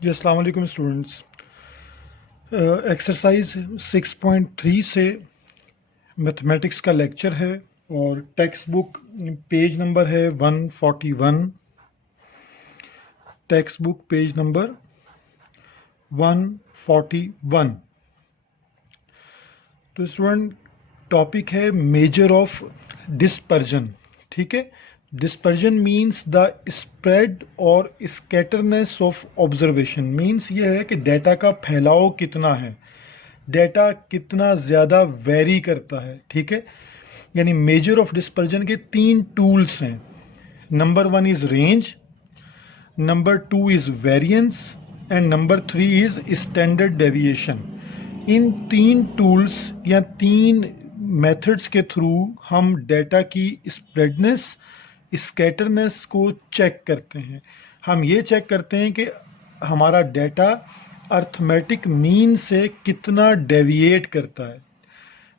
जी अस्सलाम वालेकुम students. Exercise 6.3 से मैथमेटिक्स का लेक्चर है और टेक्स्ट बुक पेज नंबर है 141। Text book page number 141। तो स्टूडेंट टॉपिक है मेजर ऑफ डिस्पर्जन। ठीक है, डिस्पर्जन मीन्स द स्प्रेड और स्कैटरनेस ऑफ ऑब्जर्वेशन। मीन्स ये है कि डेटा का फैलाव कितना है, डेटा कितना ज़्यादा वेरी करता है। ठीक है, यानी मेजर ऑफ डिस्पर्जन के तीन टूल्स हैं। Number 1 is range, number 2 is variance and number 3 is standard deviation. इन तीन टूल्स या तीन मेथड्स के थ्रू हम डेटा की स्प्रेडनेस, स्कैटरनेस को चेक करते हैं। हम ये चेक करते हैं कि हमारा डेटा अर्थमेटिक मीन से कितना डेविएट करता है।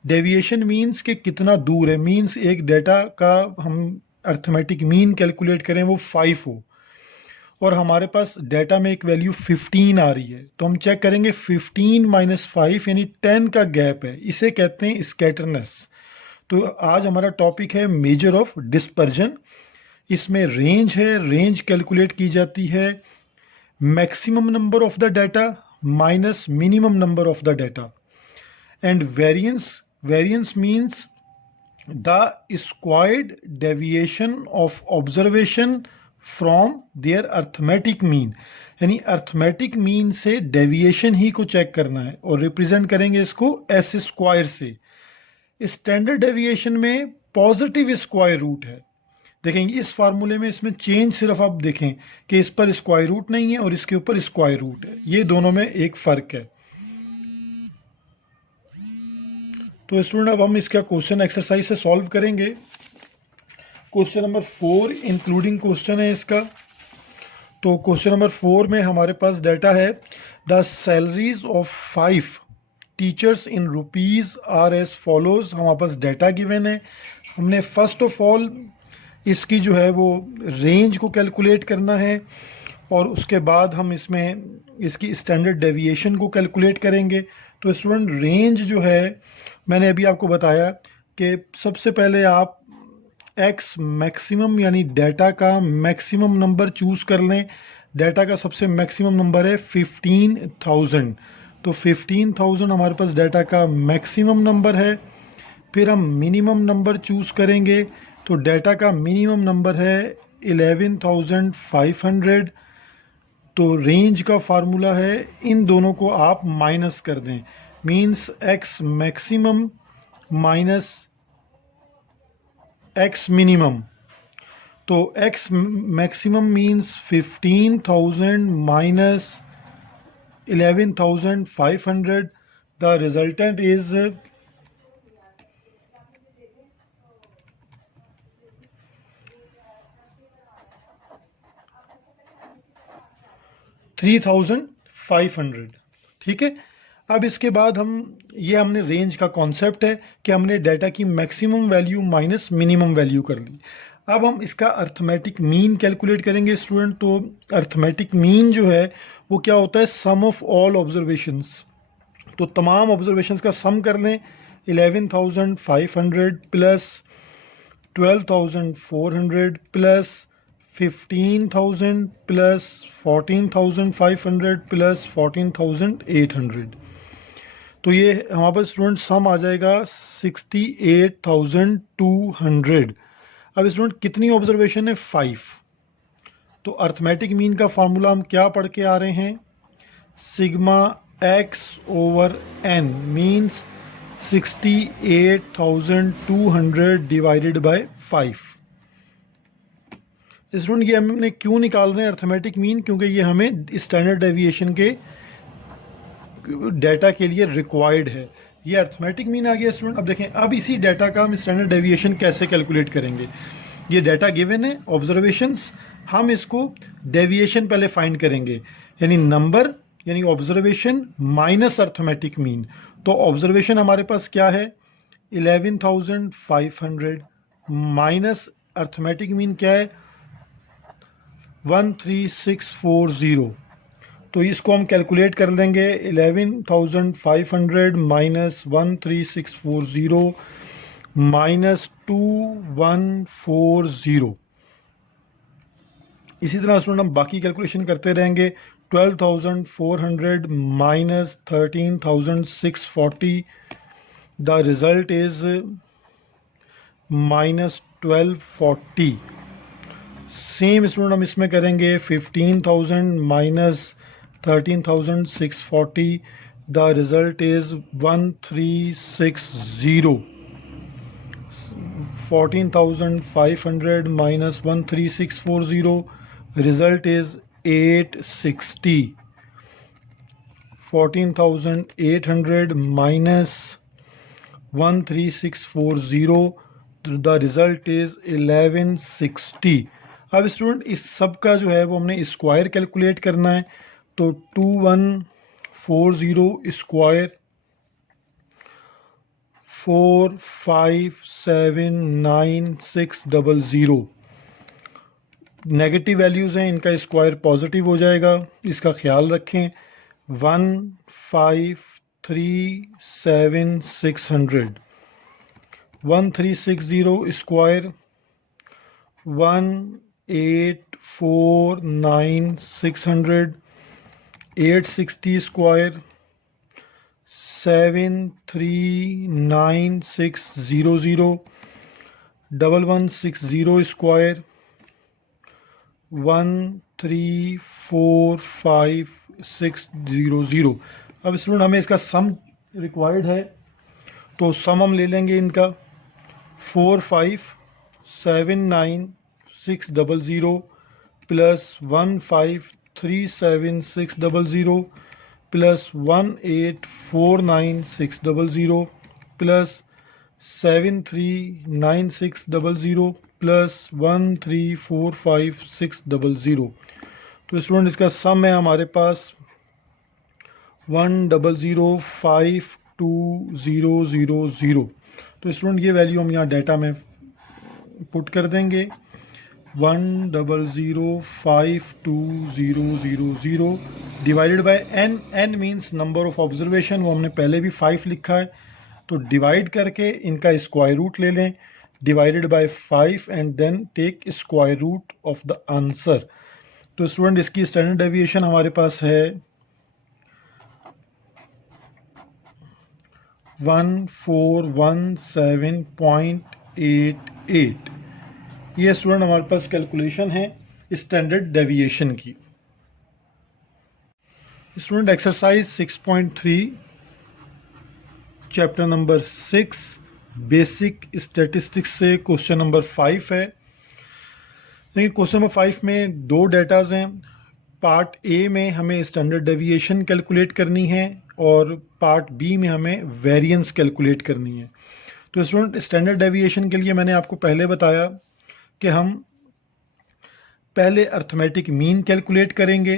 डेविएशन मीन्स कि कितना दूर है। मीन्स एक डेटा का हम अर्थमेटिक मीन कैलकुलेट करें वो 5 हो और हमारे पास डेटा में एक वैल्यू 15 आ रही है, तो हम चेक करेंगे 15 माइनस 5 यानी 10 का गैप है। इसे कहते हैं स्कैटरनेस। तो आज हमारा टॉपिक है मेजर ऑफ डिस्पर्जन। इसमें रेंज है, रेंज कैलकुलेट की जाती है maximum number of the data minus minimum number of the data. And variance, variance means the squared deviation of observation from their arithmetic mean. यानी arithmetic mean से deviation ही को check करना है और रिप्रेजेंट करेंगे इसको एस स्क्वायर से। स्टैंडर्ड डेविएशन में पॉजिटिव स्क्वायर रूट है। देखेंगे इस फार्मूले में, इसमें चेंज सिर्फ आप देखें कि इस पर स्क्वायर रूट नहीं है और इसके ऊपर स्क्वायर रूट है। ये दोनों में एक फ़र्क है। तो स्टूडेंट अब हम इसका क्वेश्चन एक्सरसाइज से सॉल्व करेंगे। क्वेश्चन नंबर 4 इंक्लूडिंग क्वेश्चन है इसका। तो क्वेश्चन नंबर 4 में हमारे पास डाटा है the salaries of 5 teachers in rupees are as follows. हमारे पास डाटा गिवन है। हमने फर्स्ट ऑफ ऑल इसकी जो है वो रेंज को कैलकुलेट करना है और उसके बाद हम इसमें इसकी स्टैंडर्ड डेविएशन को कैलकुलेट करेंगे। तो स्टूडेंट रेंज जो है मैंने अभी आपको बताया कि सबसे पहले आप एक्स मैक्सिमम यानी डाटा का मैक्सिमम नंबर चूज़ कर लें। डाटा का सबसे मैक्सिमम नंबर है 15,000। तो 15,000 हमारे पास डाटा का मैक्सिमम नंबर है। फिर हम मिनिमम नंबर चूज़ करेंगे तो डाटा का मिनिमम नंबर है 11,500। तो रेंज का फार्मूला है, इन दोनों को आप माइनस कर दें। Means x maximum minus x minimum. तो x maximum means 15,000 minus 11,500। The resultant is 3,500। ठीक है, अब इसके बाद हमने रेंज का कॉन्सेप्ट है कि हमने डाटा की maximum value minus minimum value कर ली। अब हम इसका अर्थमेटिक मीन कैलकुलेट करेंगे स्टूडेंट। तो अर्थमेटिक मीन जो है वो क्या होता है, सम ऑफ ऑल ऑब्जर्वेशंस। तो तमाम ऑब्जर्वेशंस का सम कर लें। 11,500 प्लस 12,400 प्लस 15,000 प्लस 14,500 प्लस 14,800। तो ये हमारे पास स्टूडेंट सम आ जाएगा 68,200। अब स्टूडेंट कितनी ऑब्जर्वेशन है, 5। तो अर्थमेटिक मीन का फार्मूला हम क्या पढ़ के आ रहे हैं, sigma x over N means 68,200 divided by 5। Student ये हमने क्यों निकाल रहे हैं अर्थमेटिक मीन, क्योंकि ये हमें स्टैंडर्ड डेविएशन के डाटा के लिए रिक्वायर्ड है। ये अर्थमेटिक मीन आ गया स्टूडेंट। अब देखें, अब इसी डाटा का हम स्टैंडर्ड डेविएशन कैसे कैलकुलेट करेंगे। ये डाटा गिवन है ऑब्जर्वेशंस, हम इसको डेविएशन पहले फाइंड करेंगे, यानी नंबर यानी ऑब्जर्वेशन माइनस अर्थमेटिक मीन। तो ऑब्जर्वेशन हमारे पास क्या है 11,500 माइनस अर्थमेटिक मीन क्या है 13,640। तो इसको हम कैलकुलेट कर लेंगे 11,500 माइनस 13640 माइनस 2140। इसी तरह स्टूडेंट हम बाकी कैलकुलेशन करते रहेंगे। 12,400 minus 13,640, the result is minus 1240। Same student हम इसमें करेंगे 15,000 minus 13,640, the result is 1360। 14,500 minus 13640, result is 860. 14,800 minus 13640, the result is 1160. अब स्टूडेंट इस सब का जो है वो हमने स्क्वायर कैलकुलेट करना है। तो 2140 स्क्वायर 4579600। नेगेटिव वैल्यूज़ हैं, इनका स्क्वायर पॉजिटिव हो जाएगा, इसका ख्याल रखें। 1537600, 1360 स्क्वायर 1849600, 860 स्क्वायर 739,600, 1160 स्क्वायर 1345600। अब स्टूडेंट हमें इसका सम रिक्वायर्ड है, तो सम हम ले लेंगे इनका 4579600 प्लस 1537600 प्लस 1849600 प्लस 739,600 प्लस 1345600। तो स्टूडेंट इसका सम है हमारे पास 1005200। तो स्टूडेंट ये वैल्यू हम यहाँ डाटा में पुट कर देंगे 1005200 divided by N. N means number of observation, वो हमने पहले भी 5 लिखा है, तो डिवाइड करके इनका स्क्वायर रूट ले लें, divided by 5 and then take square root of the answer. तो स्टूडेंट इसकी स्टैंडर्ड डेविएशन हमारे पास है 1417.88। ये स्टूडेंट हमारे पास कैलकुलेशन है स्टैंडर्ड डेविएशन की। Student exercise 6.3 chapter number 6 basic statistics से क्वेश्चन नंबर 5 है। देखिए क्वेश्चन नंबर 5 में दो डेटाज हैं। पार्ट ए में हमें स्टैंडर्ड डेविएशन कैलकुलेट करनी है और पार्ट बी में हमें वेरिएंस कैलकुलेट करनी है। तो स्टूडेंट स्टैंडर्ड डेविएशन के लिए मैंने आपको पहले बताया कि हम पहले अर्थमेटिक मीन कैलकुलेट करेंगे।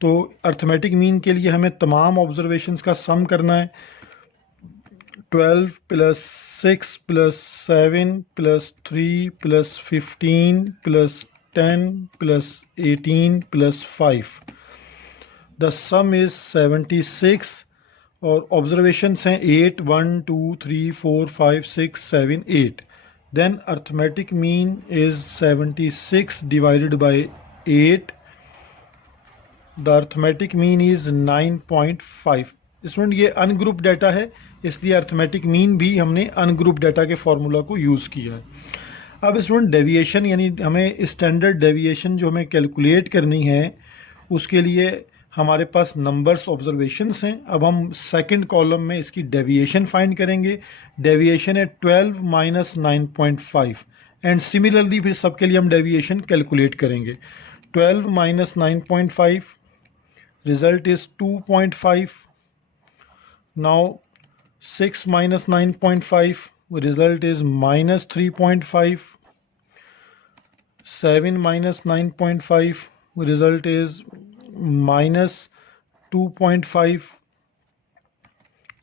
तो अर्थमेटिक मीन के लिए हमें तमाम ऑब्जर्वेशंस का सम करना है। 12 plus 6 plus 7 plus 3 plus 15 plus 10 plus 18 plus 5, the some is 76 और ऑब्जर्वेशंस हैं 8 1 2 3 4 5 6 7 8। Then arithmetic mean is 76 divided by 8. The arithmetic mean is 9.5. Student ये अनग्रुप डाटा है, इसलिए अर्थमेटिक मीन भी हमने अनग्रुप डाटा के फार्मूला को यूज़ किया है। अब स्टूडेंट डेविएशन यानी हमें स्टैंडर्ड डेविएशन जो हमें कैलकुलेट करनी है उसके लिए हमारे पास नंबर्स ऑब्जर्वेशंस हैं। अब हम सेकंड कॉलम में इसकी डेविएशन फाइंड करेंगे। डेविएशन है 12 माइनस 9.5 एंड सिमिलरली फिर सबके लिए हम डेविएशन कैलकुलेट करेंगे। 12 minus 9.5 result is 2.5। Now 6 minus 9.5 result is minus 3.5। 7 minus 9.5 result is minus 2.5,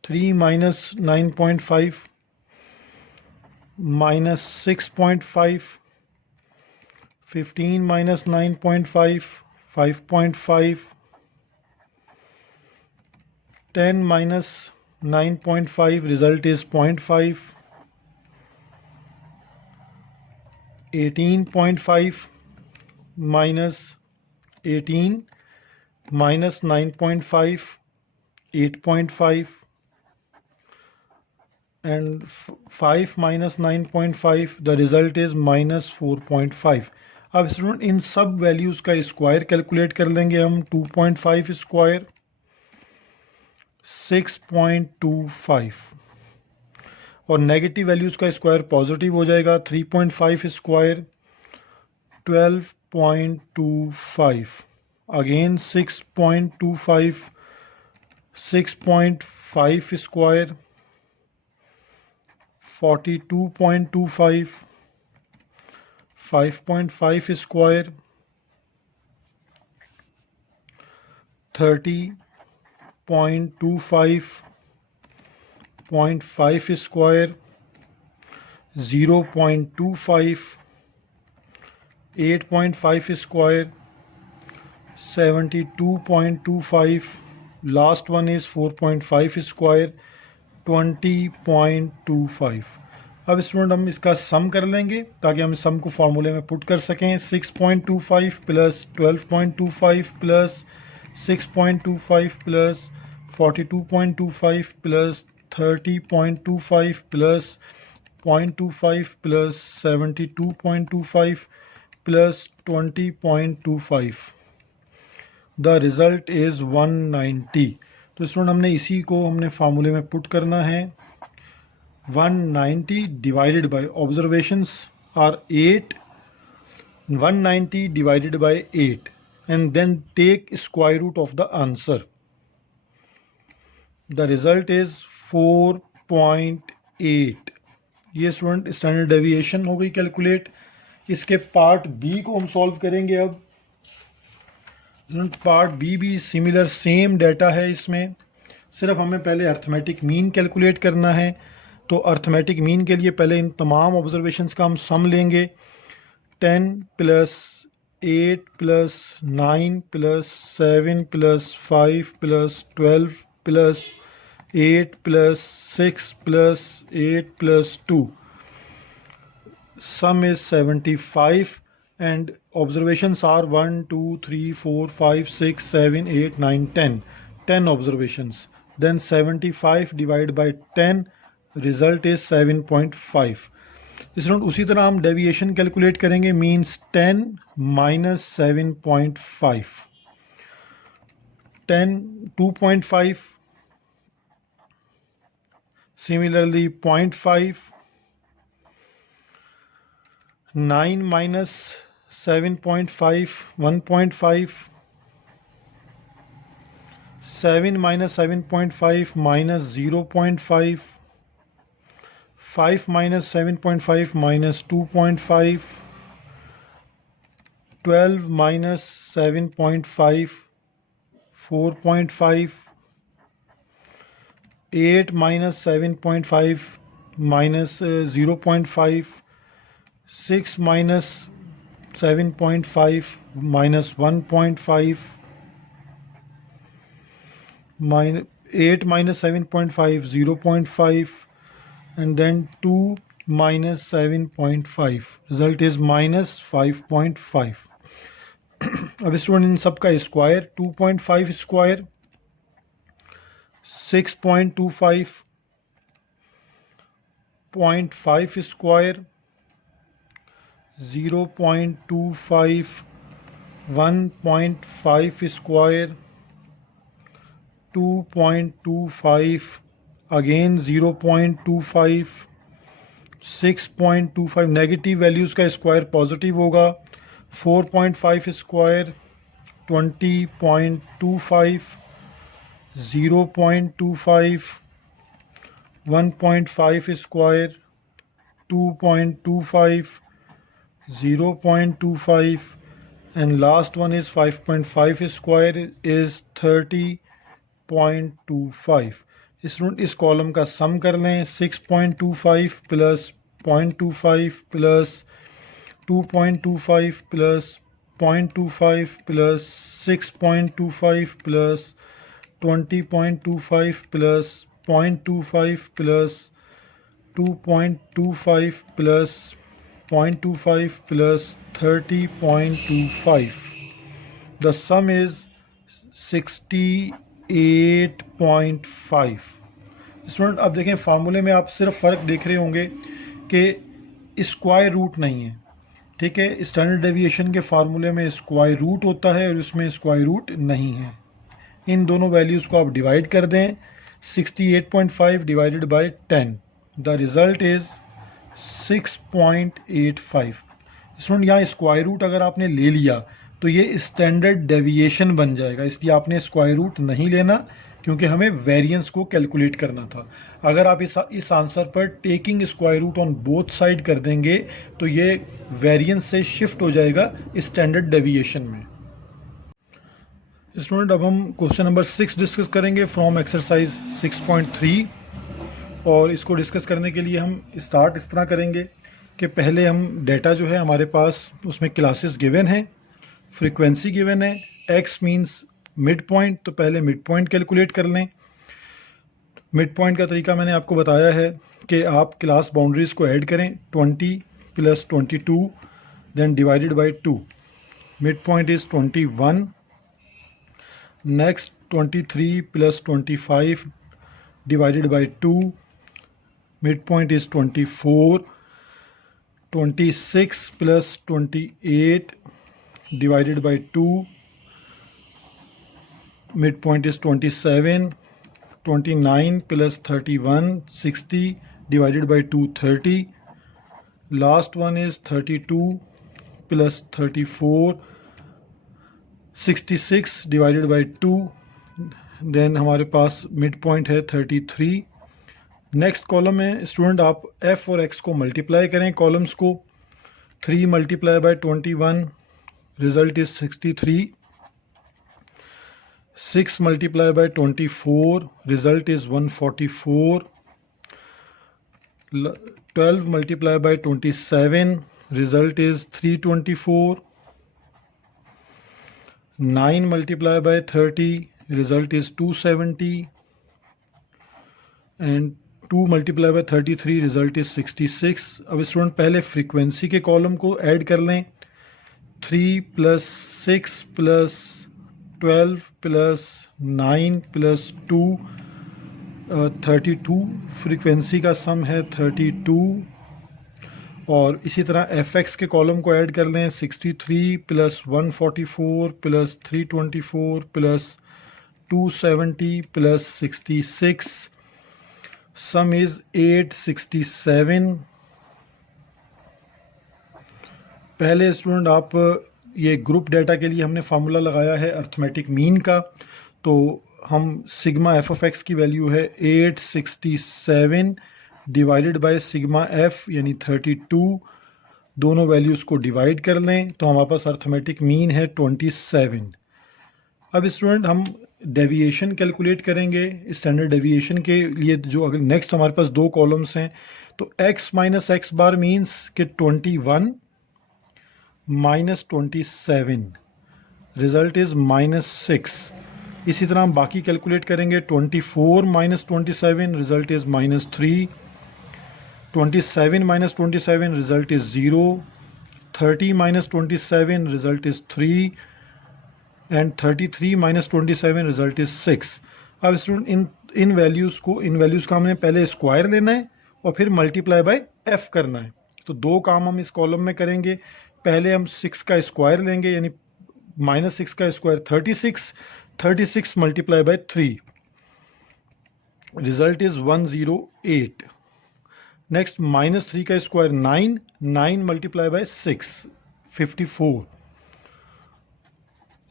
3 minus 9.5, minus 6.5, 15 minus 9.5, 5.5, 10 minus 9.5, result is 0.5. 18.5 minus 18 minus 9.5, 8.5, and 5 minus 9.5, the result is minus 4.5. अब student in सब values का square calculate कर लेंगे हम. 2.5 square 6.25, और negative values का square positive हो जाएगा. 3.5 square 12.25, again 6.25, 6.5 square 42.25, 5.5 square 30.25, 0.5 square 0.25, 8.5 square 72.25, last one is 4.5 square 20.25. अब स्टूडेंट हम इसका सम कर लेंगे ताकि हम सम को फार्मूले में पुट कर सकें. 6.25 plus 12.25 plus 6.25 plus 42.25 plus 30.25 plus 0.25 plus 72.25 plus 20.25. The result is 190. तो स्टूडेंट हमने फार्मूले में पुट करना है. 190 divided by observations are 8, 190 divided by 8, and then take square root of the answer. The result is 4.8. ये स्टूडेंट स्टैंडर्ड डेविएशन हो गई calculate. इसके पार्ट बी को हम सॉल्व करेंगे. अब पार्ट बी भी सिमिलर सेम डाटा है. इसमें सिर्फ हमें पहले अर्थमेटिक मीन कैलकुलेट करना है. तो अर्थमेटिक मीन के लिए पहले इन तमाम ऑब्जर्वेशंस का हम सम लेंगे. 10 plus 8 plus 9 plus 7 plus 5 plus 12 plus 8 plus 6 plus 8 plus 2. Sum is 75 and observations are 1, 2, 3, 4, 5, 6, 7, 8, 9, 10. 10 observations. Then 75 divided by 10, result is 7.5. Student उसी तरह हम डेविएशन कैलकुलेट करेंगे. Means 10 minus 7.5, 2.5, similarly 0.5, 9 minus 7.5, 1.5, 7 minus 7.5 minus 0.5, 5 minus 7.5 minus 2.5, 12 minus 7.5, 4.5, 8 minus 7.5 minus 0.5, 6 minus 7.5 minus 1.5, 8 minus 7.5, 0.5, and then 2 minus 7.5. Result is minus 5.5. अब student in सब का square 2.5 square 6.25, 0.5 square 0.25, 1.5 square 2.25, again 0.25, 6.25. Negative values का square positive होगा. 4.5 square 20.25, 0.25, 1.5 square 2.25, 0.25, and last one is 5.5 square is 30.25. Student इस column का सम कर लें. 6.25 plus 0.25 plus 2.25 plus 0.25 plus 6.25 plus 20.25 plus 0.25 plus 2.25 plus 0.25 plus 30.25. The sum is 68.5. Student अब देखें फार्मूले में आप सिर्फ फ़र्क देख रहे होंगे कि स्क्वायर रूट नहीं है, ठीक है। स्टैंडर्ड डेविएशन के फार्मूले में स्क्वायर रूट होता है और इसमें स्क्वायर रूट नहीं है। इन दोनों वैल्यूज़ को आप डिवाइड कर दें, 68.5 divided by 10, the result is 6.85। Student यहाँ स्क्वायर रूट अगर आपने ले लिया तो ये स्टैंडर्ड डेविएशन बन जाएगा, इसलिए आपने स्क्वायर रूट नहीं लेना क्योंकि हमें वेरिएंस को कैलकुलेट करना था। अगर आप इस आंसर पर taking square root on both side कर देंगे तो ये वेरिएंस से शिफ्ट हो जाएगा स्टैंडर्ड डेविएशन में। स्टूडेंट अब हम क्वेश्चन नंबर 6 डिस्कस करेंगे फ्रॉम एक्सरसाइज 6.3, और इसको डिस्कस करने के लिए हम स्टार्ट इस तरह करेंगे कि पहले हम डेटा जो है हमारे पास उसमें क्लासेस गिवन हैं, फ्रीक्वेंसी गिवन है, एक्स मींस मिड पॉइंट, तो पहले मिड पॉइंट कैलकुलेट कर लें। मिड पॉइंट का तरीका मैंने आपको बताया है कि आप क्लास बाउंड्रीज़ को ऐड करें, 20 plus 22 then divided by 2, mid point is 21। Next 23 plus 25 divided by 2, mid point is 24। 26 plus 28 divided by 2, midpoint is 27. 29 plus 31, 60 divided by 2, 30. Last one is 32 plus 34, 66 divided by 2. Then हमारे पास midpoint है 33. Next column में student आप f और x को multiply करें columns को, 3 multiply by 21, result is 63. 6 multiplied by 24, result is 144. 12 multiplied by 27, result is 324. 9 multiplied by 30, result is 270. And 2 multiplied by 33, result is 66. अब student पहले फ्रीक्वेंसी के कॉलम को ऐड कर लें, 3 plus 6 plus 12 plus 9 plus 2, 32। Frequency का सम है 32। और इसी तरह एफ एक्स के कॉलम को ऐड कर लें, 63 plus 144 plus 324 plus 270 plus 66, some is 867। पहले स्टूडेंट आप ये ग्रुप डेटा के लिए हमने फार्मूला लगाया है अर्थमेटिक मीन का, तो हम सिग्मा एफ ऑफ एक्स की वैल्यू है 867 डिवाइडेड बाय सिग्मा एफ यानी 32। दोनों वैल्यूज़ को डिवाइड कर लें तो हमारे पास अर्थमेटिक मीन है 27। अब स्टूडेंट हम डेविएशन कैलकुलेट करेंगे। स्टैंडर्ड डेविएशन के लिए जो अगर नेक्स्ट हमारे पास दो कॉलम्स हैं तो x माइनस एक्स बार मीन्स कि 21 माइनस 27, रिज़ल्ट इज़ -6। इसी तरह हम बाकी कैलकुलेट करेंगे, 24 minus 27, result is -3। 27 minus 27, result is 0। 30 minus 27, result is 3। And 33 minus 27, result is 6। अब स्टूडेंट इन वैल्यूज़ का हमने पहले स्क्वायर लेना है और फिर मल्टीप्लाई बाय f करना है। तो दो काम हम इस कॉलम में करेंगे। पहले हम 6 का स्क्वायर लेंगे यानी -6 का square 36, 36 multiply by 3, result is 108। Next -3 का स्क्वायर 9, 9 मल्टीप्लाई बाय 6, 54।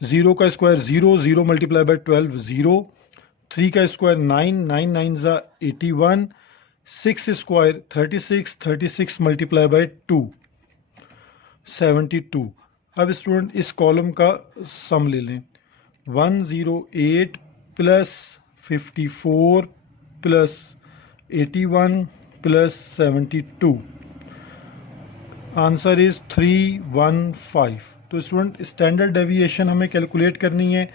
0 का स्क्वायर 0, 0 मल्टीप्लाई बाय 12, 0। 3 का स्क्वायर 9, 9 9 81। 6 square 36, 36 multiply by 2, 72। अब स्टूडेंट इस कॉलम का सम ले लें, 108 plus 54 plus 81 plus 72, answer is 315। तो स्टूडेंट स्टैंडर्ड डेविएशन हमें कैलकुलेट करनी है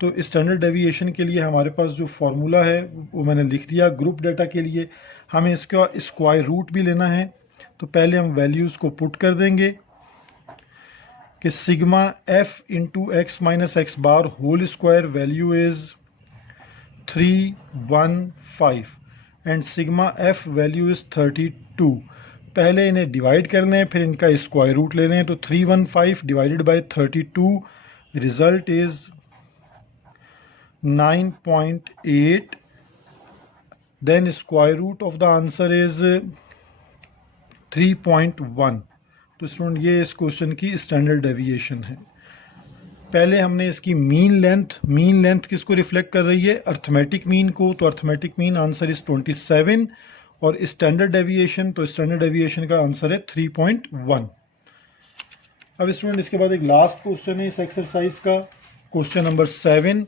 तो स्टैंडर्ड डेविएशन के लिए हमारे पास जो फार्मूला है वो मैंने लिख दिया। ग्रुप डेटा के लिए हमें इसका स्क्वायर रूट भी लेना है, तो पहले हम वैल्यूज़ को पुट कर देंगे कि sigma f into x minus x bar whole square value is 315 and sigma f value is 32। पहले इन्हें डिवाइड करने हैं, फिर इनका स्क्वायर रूट लेने हैं। तो 315 divided by 32 result is 9.8, then square root of the answer is 3.1। तो स्टूडेंट ये इस क्वेश्चन की स्टैंडर्ड डेविएशन है। पहले हमने इसकी मीन लेंथ किसको रिफ्लेक्ट कर रही है, अर्थमेटिक मीन को, तो अर्थमेटिक मीन आंसर इज 27 और स्टैंडर्ड डेविएशन, तो स्टैंडर्ड डेविएशन का आंसर है 3.1। अब स्टूडेंट इसके बाद एक लास्ट क्वेश्चन है इस एक्सरसाइज का, क्वेश्चन नंबर 7।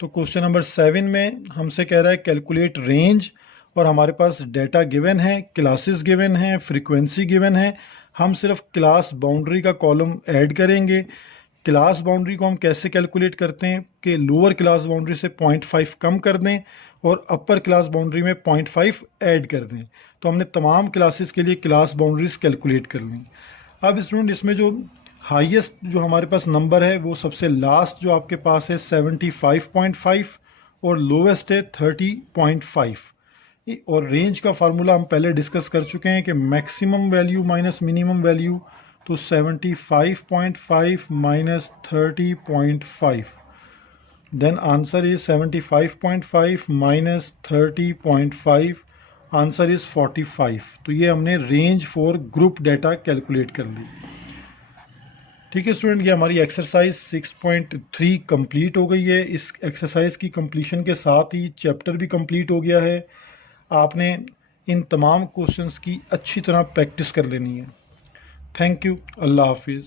तो क्वेश्चन नंबर 7 में हमसे कह रहा है कैलकुलेट रेंज, और हमारे पास डेटा गिवन है, क्लासेस गिवन है, फ्रीक्वेंसी गिवन है। हम सिर्फ क्लास बाउंड्री का कॉलम ऐड करेंगे। क्लास बाउंड्री को हम कैसे कैलकुलेट करते हैं कि लोअर क्लास बाउंड्री से 0.5 कम कर दें और अपर क्लास बाउंड्री में 0.5 ऐड कर दें। तो हमने तमाम क्लासेस के लिए क्लास बाउंड्रीज कैलकुलेट कर ली। अब स्टूडेंट इसमें जो हाईएस्ट जो हमारे पास नंबर है वो सबसे लास्ट जो आपके पास है 75.5 और लोवेस्ट है 30.5। और रेंज का फार्मूला हम पहले डिस्कस कर चुके हैं कि maximum value minus minimum value, तो 75.5 minus 30.5, then answer is 75.5 minus 30.5, answer is 45। तो ये हमने range for group data calculate कर ली। ठीक है स्टूडेंट, ये हमारी एक्सरसाइज 6.3 कंप्लीट हो गई है। इस एक्सरसाइज की कंप्लीशन के साथ ही चैप्टर भी कंप्लीट हो गया है। आपने इन तमाम क्वेश्चंस की अच्छी तरह प्रैक्टिस कर लेनी है। थैंक यू, अल्लाह हाफिज़।